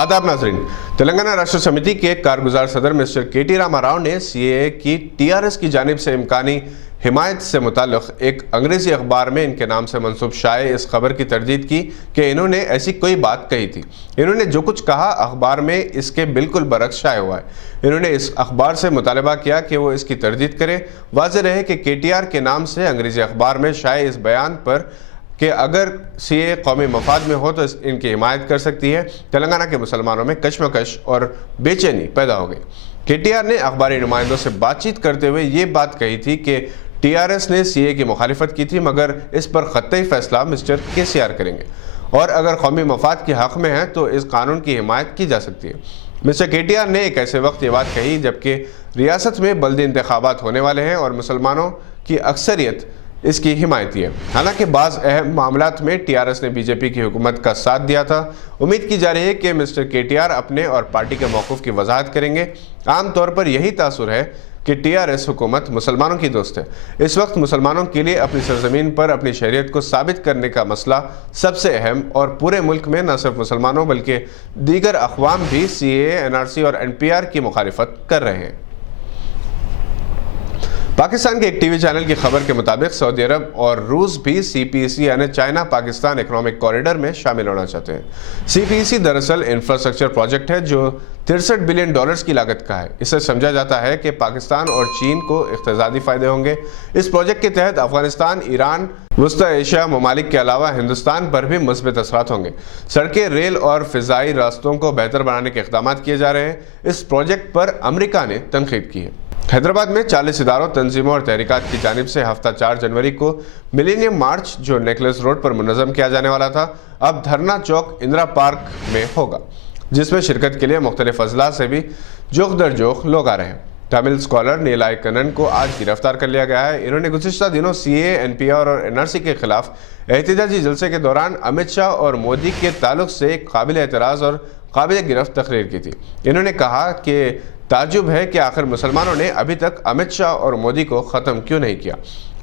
आदाब नाजरीन। तेलंगाना राष्ट्र समिति के कारगुजार सदर मिस्टर के.टी. रामा राव ने सीएए की टीआरएस की जानिब से इम्कानी हिमायत से मुताल्लिक़ एक अंग्रेजी अखबार में इनके नाम से मंसूब शाये इस खबर की तरदीद की कि इन्होंने ऐसी कोई बात कही थी। इन्होंने जो कुछ कहा अखबार में इसके बिल्कुल बरक्स शाये हुआ है। इन्होंने इस अखबार से मुतालबा किया कि वो इसकी तरदीद करे। वाज़ेह रहे कि केटीआर के नाम से अंग्रेजी अखबार में शाये इस बयान पर कि अगर सीए कौमी मफाद में हो तो इनकी हिमायत कर सकती है, तेलंगाना के मुसलमानों में कश्मकश और बेचैनी पैदा हो गई। केटीआर ने अखबारी नुमाइंदों से बातचीत करते हुए ये बात कही थी कि टीआरएस ने सीए की मुखालिफत की थी, मगर इस पर ख़त्ई फैसला मिस्टर केसीआर करेंगे और अगर कौमी मफाद के हक़ में है तो इस कानून की हिमायत की जा सकती है। मिस्टर केटीआर ने एक ऐसे वक्त ये बात कही जबकि रियासत में बल्दी इंतखाबात होने वाले हैं और मुसलमानों की अक्सरियत इसकी हिमायती है। हालांकि बाज़ अहम मामलात में टीआरएस ने बीजेपी की हुकूमत का साथ दिया था। उम्मीद की जा रही है कि मिस्टर केटीआर अपने और पार्टी के मौक़िफ़ की वजाहत करेंगे। आम तौर पर यही तासुर है कि टीआरएस हुकूमत मुसलमानों की दोस्त है। इस वक्त मुसलमानों के लिए अपनी सरजमीन पर अपनी शरीयत को साबित करने का मसला सबसे अहम और पूरे मुल्क में न सिर्फ मुसलमानों बल्कि दीगर अक़वाम भी सीएए, एनआरसी और एनपीआर की मुखालिफत कर रहे हैं। पाकिस्तान के एक टीवी चैनल की खबर के मुताबिक सऊदी अरब और रूस भी सीपीईसी यानी चाइना पाकिस्तान इकोनॉमिक कॉरिडोर में शामिल होना चाहते हैं। सीपीईसी दरअसल इंफ्रास्ट्रक्चर प्रोजेक्ट है जो 63 बिलियन डॉलर्स की लागत का है। इसे समझा जाता है कि पाकिस्तान और चीन को इक़्तिसादी फ़ायदे होंगे। इस प्रोजेक्ट के तहत अफगानिस्तान, ईरान, वस्ती एशिया ममालिक के अलावा हिंदुस्तान पर भी मुस्बित असरात होंगे। सड़कें, रेल और फ़िज़ाई रास्तों को बेहतर बनाने के इक़दाम किए जा रहे हैं। इस प्रोजेक्ट पर अमरीका ने तनक़ीद की है। हैदराबाद में 40 इदारों, तंजीमों और तहरीकात की जानिब से हफ्ता 4 जनवरी को मिलेनियम मार्च जो नेकलेस रोड पर मुनज़्ज़म किया जाने वाला था, अब धरना चौक इंदिरा पार्क में होगा, जिसमें शिरकत के लिए मुख्तलिफ अजला से भी जोख दर जोख लोग आ रहे हैं। तमिल स्कॉलर नीलाई कन्नन को आज गिरफ्तार कर लिया गया है। इन्होंने गुज़िश्ता दिनों सीए, एनपीआर और एनआरसी के खिलाफ एहतजाजी जलसे के दौरान अमित शाह और मोदी के ताल्लुक से काबिल एतराज़ और काबिल गिरफ्त तकरीर की थी। इन्होंने कहा कि ताजुब है कि आखिर मुसलमानों ने अभी तक अमित शाह और मोदी को ख़त्म क्यों नहीं किया।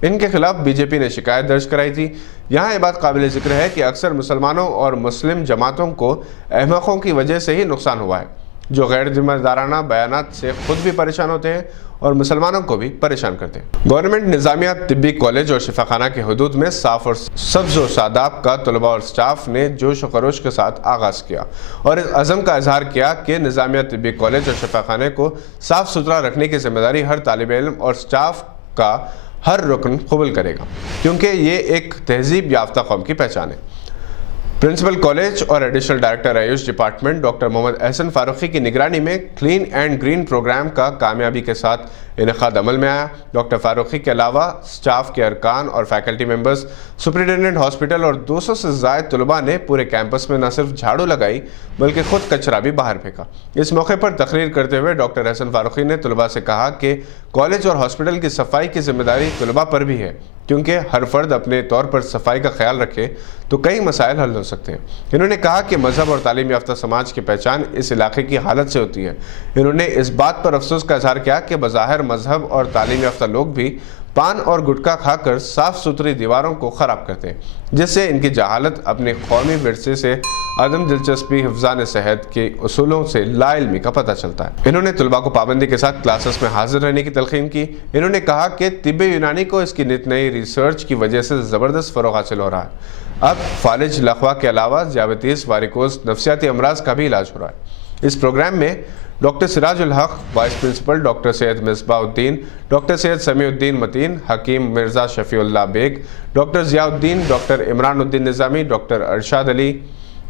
इनके खिलाफ बीजेपी ने शिकायत दर्ज कराई थी। यहाँ ये बात काबिल ज़िक्र है कि अक्सर मुसलमानों और मुस्लिम जमातों को अहमकों की वजह से ही नुकसान हुआ है, जो गैर जिम्मेदाराना बयानात से खुद भी परेशान होते हैं और मुसलमानों को भी परेशान करते हैं। गवर्नमेंट निज़ामिया तिब्बी कॉलेज और शिफाखाना के हदूद में साफ और सब्ज़ और सादाब का तलबा और स्टाफ ने जोश व खरोश के साथ आगाज़ किया और इस अज़म का इजहार किया कि निज़ामिया तिब्बी कॉलेज और शिफाखाने को साफ़ सुथरा रखने की जिम्मेदारी हर तालिब इल्म और स्टाफ का हर रुकन कबूल करेगा, क्योंकि ये एक तहजीब याफ्ता कौम की पहचान है। प्रिंसिपल कॉलेज और additional director AYUSH department doctor Mohammad Ehsan Farooqui की निगरानी में क्लीन एंड ग्रीन प्रोग्राम का कामयाबी के साथ इनेकाद अमल में आया। डॉक्टर फारूकी के अलावा स्टाफ के अरकान और फैकल्टी मेंबर्स, सुपरिटेंडेंट हॉस्पिटल और 200 से ज़ायद तलबा ने पूरे कैंपस में न सिर्फ झाड़ू लगाई बल्कि खुद कचरा भी बाहर फेंका। इस मौके पर तकरीर करते हुए डॉक्टर एहसन फारूकी ने तलबा से कहा कि कॉलेज और हॉस्पिटल की सफाई की जिम्मेदारी तलबा पर भी है, क्योंकि हर फर्द अपने तौर पर सफाई का ख्याल रखे तो कई मसाइल हल हो सकते हैं। इन्होंने कहा कि मजहब और तालीम याफ्ता समाज की पहचान इस इलाके की हालत से होती है। इन्होंने इस बात पर अफसोस का इजहार किया कि बज़ाहिर मजहब और तालीम याफ्ता लोग भी पान और गुटखा खाकर साफ सुथरी दीवारों को ख़राब करते हैं, जिससे इनकी जहालत अपने कौमी विरसे से अदम दिलचस्पी, हिफ्ज़ान सेहत के उसूलों से लाइल्मी का पता चलता है। इन्होंने तलबा को पाबंदी के साथ क्लासेस में हाजिर रहने की तलकीन की। इन्होंने कहा कि तिब्बे यूनानी को इसकी नित नई रिसर्च की वजह से ज़बरदस्त फ़रोग़ हासिल हो रहा है। अब फालिज लखवा के अलावा ज़ियाबतीस, वारिकोस, नफ्सियाती अमराज का भी इलाज हो रहा है। इस प्रोग्राम में doctor Sirajul Haq, vice principal doctor Syed Misbahuddin, doctor Syed Samiuddin Mateen, Hakim Mirza Shafiullah Baig, doctor Ziauddin, doctor Imranuddin Nizami, doctor Arshad Ali,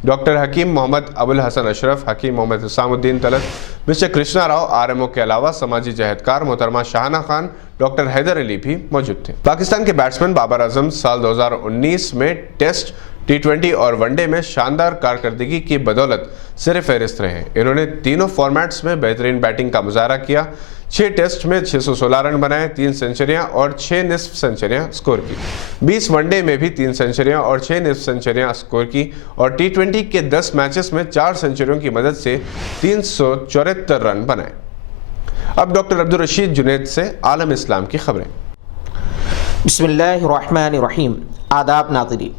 doctor Hakim Mohammed Abul Hasan Ashraf, Hakim Mohammed Husamuddin Talat, mister Krishna Rao RMO के अलावा समाजी जहदकार मोहतरमा शाहना खान, डॉक्टर हैदर अली भी मौजूद थे। पाकिस्तान के बैट्समैन बाबर आजम साल 2019 में टेस्ट, T20 और वनडे में शानदार कारकर्दगी की बदौलत सिर फहरिस्त रहे। इन्होंने तीनों फॉर्मेट्स में बेहतरीन बैटिंग का मुजाहरा किया। 6 टेस्ट में 616 रन बनाए, 3 सेंचुरियां और 6 निस्फ सेंचुरियां स्कोर की। 20 वनडे में भी 3 सेंचुरियां और 6 निस्फ सेंचुरियां स्कोर की और T20 के 10 मैचेस में 4 सेंचुरियों की मदद से 374 रन बनाए। अब डॉक्टर अब्दुल रशीद जुनैद से आलम इस्लाम की खबरें। बिस्मिल्लाहिर्रहमानिर्रहीम। आदाब नाज़रीन,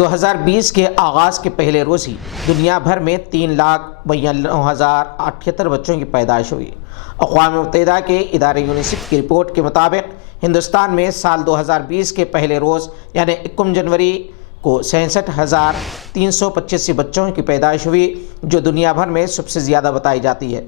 2020 کے آغاز کے پہلے روز ہی دنیا بھر میں 3,92,078 بچوں کی پیدائش ہوئی۔ اقوام متحدہ کے ادارے یونیسیف کی رپورٹ کے مطابق ہندوستان میں سال 2020 کے پہلے روز یعنی 21 جنوری کو 66,385 بچوں کی پیدائش ہوئی، جو دنیا بھر میں سب سے زیادہ بتائی جاتی ہے۔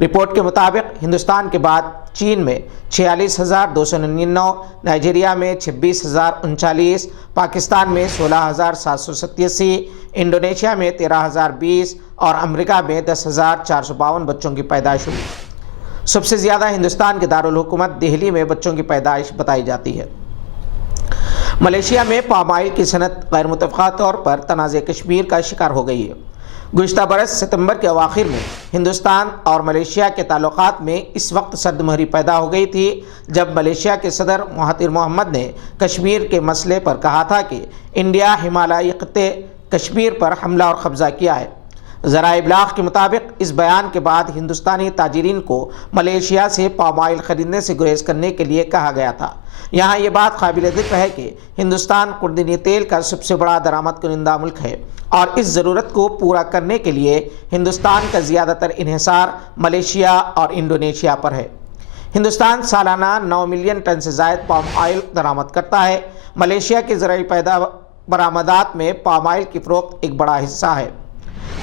رپورٹ کے مطابق ہندوستان کے بعد چین میں 46,299، نائجیریا میں 26,039، پاکستان میں 16,787، انڈونیشیا میں 13,020 اور امریکہ میں 10,452 بچوں کی پیدائش ہوئی۔ سب سے زیادہ ہندوستان کے دارالحکومت دہلی میں بچوں کی پیدائش بتائی جاتی ہے۔ ملیشیا میں پام آئل کی صنعت غیر متفقہ طور پر تنازع کشمیر کا شکار ہو گئی ہے۔ گزشتہ برس ستمبر کے اواخر میں ہندوستان اور ملیشیا کے تعلقات میں اس وقت سرد مہری پیدا ہو گئی تھی جب ملیشیا کے صدر مہاتیر محمد نے کشمیر کے مسئلے پر کہا تھا کہ انڈیا ہمالیائی خطے کشمیر پر حملہ اور قبضہ کیا ہے۔ ذرائع ابلاغ کے مطابق اس بیان کے بعد ہندوستانی تاجرین کو ملیشیا سے پام آئل خریدنے سے گریز کرنے کے لیے کہا گیا تھا۔ یہاں یہ بات قابل ذکر ہے کہ ہندوستان خوردنی تیل کا سب سے بڑا درآمد کنندہ ملک ہے اور اس ضرورت کو پورا کرنے کے لیے ہندوستان کا زیادہ تر انحصار ملیشیا اور انڈونیشیا پر ہے۔ ہندوستان سالانہ 9 ملین ٹن سے زائد پام آئل درآمد کرتا ہے۔ ملیشیا کی زرعی برآمدات میں پام آئل کی فروخت ایک بڑا حصہ ہے۔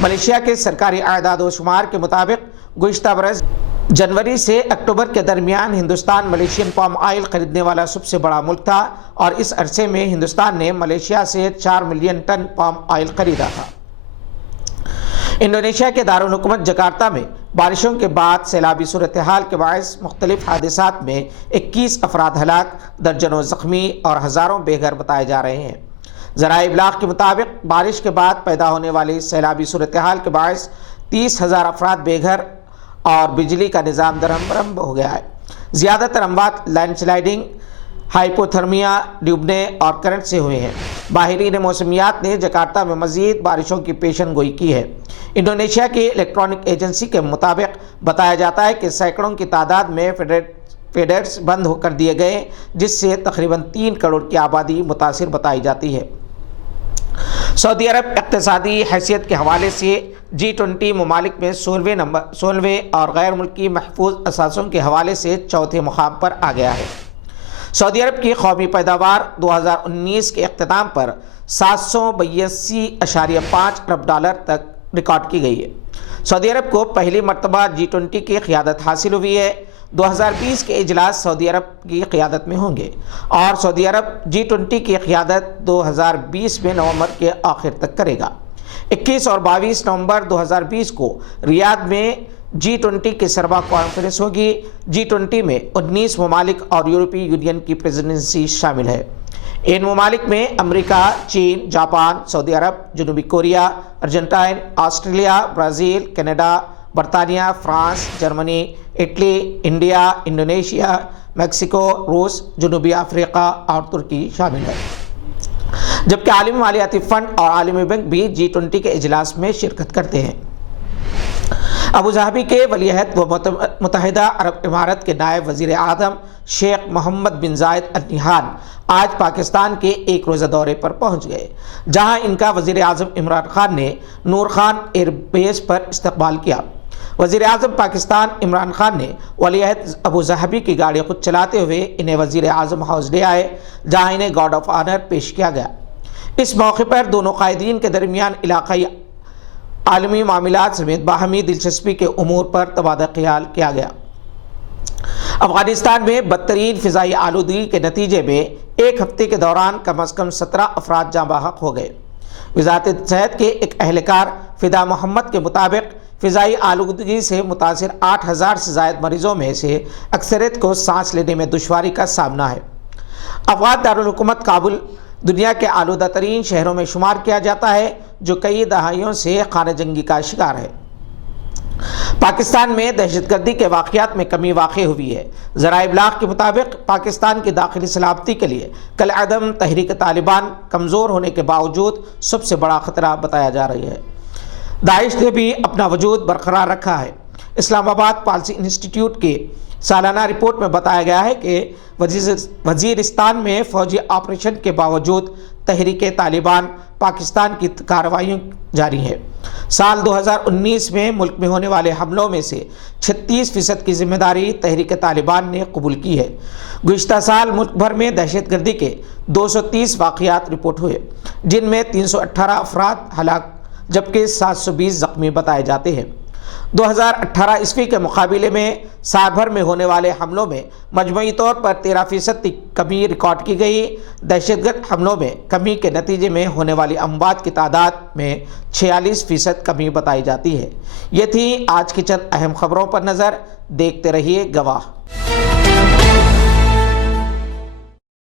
ملیشیا کے سرکاری اعداد و شمار کے مطابق گزشتہ برس جنوری سے اکتوبر کے درمیان ہندوستان ملیشین پام آئل خریدنے والا سب سے بڑا ملک تھا اور اس عرصے میں ہندوستان نے ملیشیا سے 4 ملین ٹن پام آئل خریدا تھا۔ انڈونیشیا کے دارالحکومت جکارتہ میں بارشوں کے بعد سیلابی صورتحال کے باعث مختلف حادثات میں 21 افراد ہلاک، درجنوں زخمی اور ہزاروں بے گھر بتائے جا رہے ہیں۔ ذرائع ابلاغ کے مطابق بارش کے بعد پیدا ہونے والی سیلابی صورتحال کے باعث 30,000 افراد بے گھر اور بجلی کا نظام درہم ہو گیا ہے۔ زیادہ تر اموات لینڈ سلائڈنگ، ہائپوتھرمیا، ڈوبنے اور کرنٹ سے ہوئے ہیں۔ ماہرین موسمیات نے جکارتہ میں مزید بارشوں کی پیشن گوئی کی ہے۔ انڈونیشیا کی الیکٹرانک ایجنسی کے مطابق بتایا جاتا ہے کہ سینکڑوں کی تعداد میں فیڈرز بند کر دیے گئے، جس سے تقریباً 3 کروڑ کی آبادی متاثر بتائی جاتی ہے۔ سعودی عرب اقتصادی حیثیت کے حوالے سے G20 ممالک میں 16ویں اور غیر ملکی محفوظ اثاثوں کے حوالے سے چوتھے مقام پر آ گیا ہے۔ سعودی عرب کی قومی پیداوار 2019 کے اختتام پر 782.5 ارب ڈالر تک ریکارڈ کی گئی ہے۔ سعودی عرب کو پہلی مرتبہ G20 کی قیادت حاصل ہوئی ہے۔ 2020 کے اجلاس سعودی عرب کی قیادت میں ہوں گے اور سعودی عرب G20 کی قیادت 2020 میں نومبر کے آخر تک کرے گا۔ 21 اور 22 نومبر 2020 کو ریاض میں G20 کی سربراہ کانفرنس ہوگی۔ G20 میں 19 ممالک اور یورپی یونین کی پریزیڈنسی شامل ہے۔ ان ممالک میں امریکہ، چین، جاپان، سعودی عرب، جنوبی Korea, Argentine, Australia, Brazil, Canada, برطانیہ، France, Germany, Italy, India, Indonesia, Mexico, روس، جنوبی افریقہ اور ترکی شامل ہے۔ جبکہ عالمی مالیاتی فنڈ اور عالمی بینک بھی G20 کے اجلاس میں شرکت کرتے ہیں۔ ابوظہبی کے ولی عہد و متحدہ عرب امارات کے نائب وزیر اعظم شیخ محمد بن زائد ال نہیان آج پاکستان کے ایک روزہ دورے پر پہنچ گئے، جہاں ان کا وزیر اعظم عمران خان نے نور خان ایئر بیس پر استقبال کیا۔ وزیر اعظم پاکستان عمران خان نے ولی عہد ابوظہبی کی گاڑی خود چلاتے ہوئے انہیں وزیر اعظم ہاؤس لے آئے، جہاں انہیں گارڈ آف آنر پیش کیا گیا۔ اس موقع پر دونوں قائدین کے درمیان علاقائی عالمی معاملات سمیت باہمی دلچسپی کے امور پر تبادلہ خیال کیا گیا۔ افغانستان میں بدترین فضائی آلودگی کے نتیجے میں ایک ہفتے کے دوران کم از کم 17 افراد جاں بحق ہو گئے۔ وزارت صحت کے ایک اہلکار فدا محمد کے مطابق فضائی آلودگی سے متاثر 8,000 سے زائد مریضوں میں سے اکثریت کو سانس لینے میں دشواری کا سامنا ہے۔ افغان دارالحکومت کابل دنیا کے آلودہ ترین شہروں میں شمار کیا جاتا ہے، جو کئی دہائیوں سے خانہ جنگی کا شکار ہے۔ پاکستان میں دہشت گردی کے واقعات میں کمی واقع ہوئی ہے۔ ذرائع ابلاغ کے مطابق پاکستان کی داخلی سلامتی کے لیے کالعدم تحریک طالبان کمزور ہونے کے باوجود سب سے بڑا خطرہ بتایا جا رہی ہے۔ داعش نے بھی اپنا وجود برقرار رکھا ہے۔ اسلام آباد پالیسی انسٹیٹیوٹ کی سالانہ رپورٹ میں بتایا گیا ہے کہ وزیرستان میں فوجی آپریشن کے باوجود تحریک طالبان پاکستان کی کارروائیاں جاری ہیں۔ سال 2019 میں ملک میں ہونے والے حملوں میں سے 36% کی ذمہ داری تحریک طالبان نے قبول کی ہے۔ گزشتہ سال ملک بھر میں دہشت گردی کے 230 واقعات رپورٹ ہوئے، جن میں 318 افراد ہلاک جبکہ 720 زخمی بتائے جاتے ہیں۔ 2018 عیسوی کے مقابلے میں سال بھر میں ہونے والے حملوں میں مجموعی طور پر 13% کی کمی ریکارڈ کی گئی۔ دہشت گرد حملوں میں کمی کے نتیجے میں ہونے والی اموات کی تعداد میں 46% کمی بتائی جاتی ہے۔ یہ تھی آج کی چند اہم خبروں پر نظر۔ دیکھتے رہیے گواہ۔